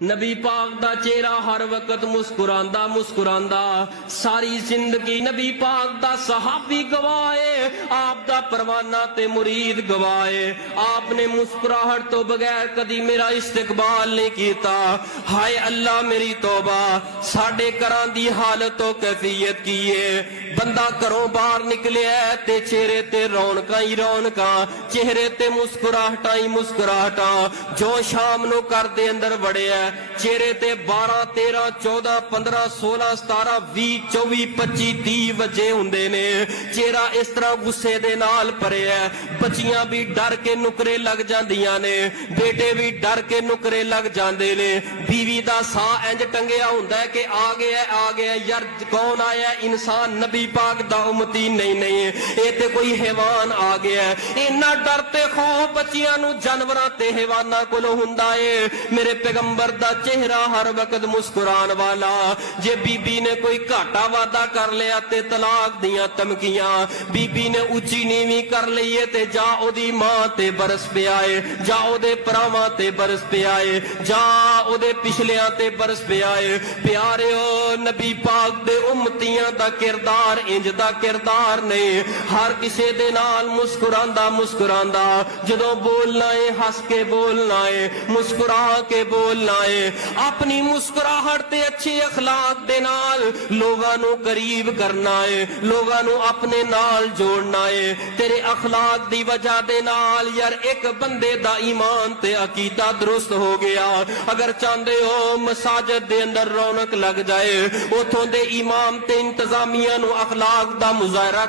नबी पाक दा चेहरा हर वक्त मुस्कुरांदा मुस्कुरांदा, सारी जिंदगी नबी पाक दा सहाबी गवाए, आप दा परवाना ते मुरीद गवाए। आपने मुस्कुराहट तो बगैर कदी मेरा इस्तकबाल नहीं कीता। हाय अल्लाह मेरी तौबा, साडे घरां दी हालत तो कैफियत की है। बंदा घरों बाहर निकलिया ते चेहरे ते रौनकां ही रौनकां, चेहरे ते मुस्कुराहटां ही मुस्कुराहटां। जो शाम नूं घर दे अंदर वड़िया, चेहरे ते 12 13 14 15 16 17 20 24 25 30 वजे हुंदे ने। चेहरा इस तरह गुस्से दे नाल भरिया, बच्चियां भी डर के नुकरे लग जांदियां ने, बेटे भी डर के नुकरे लग जांदे ने। बीवी दा साह इंज टंगिया हुंदा है कि आ गया यार, कौन आया? इंसान, नबी पाक दा उम्मती नहीं नहीं, ये ते कोई हैवान आ गया। इन्ना डर ते खौफ बच्चियां नूं जानवरां ते हैवानां कोलों हुंदा है। मेरे पैगंबर दा चेहरा हर वक्त मुस्कुरान वाला। जे बीबी ने कोई घाटा वादा कर लिया ते तलाक दियां धमकियां, बीबी ने उच्ची नीवी कर ली ते जा ओदी मां ते बरस पे आए, जा ओदे भरावां ते बरस पे आए, जा ओदे पिछलियां ते बरस पे आए। प्यारिओ, नबी पाक दे उम्मतियां दा किरदार इंज दा किरदार नहीं। हर किसे दे नाल मुस्कुरांदा मुस्कुरांदा, जदों बोलना है हस के बोलना है, मुस्कुरा के बोलना है। अपनी मुस्कुराहट ते अच्छे अखलाक दे नाल लोगां नू करीब करना है, लोगां नू अपने नाल जोड़ना है। तेरे अखलाक दी वजह दे नाल यार एक बंदे दा ईमान ते अकीदा दुरुस्त हो गया। अगर चाहते हो मसाजिद दे अंदर रौनक लग जाए, उथों दे इमाम ते इंतजामिया नू अखलाक दा मुजाहरा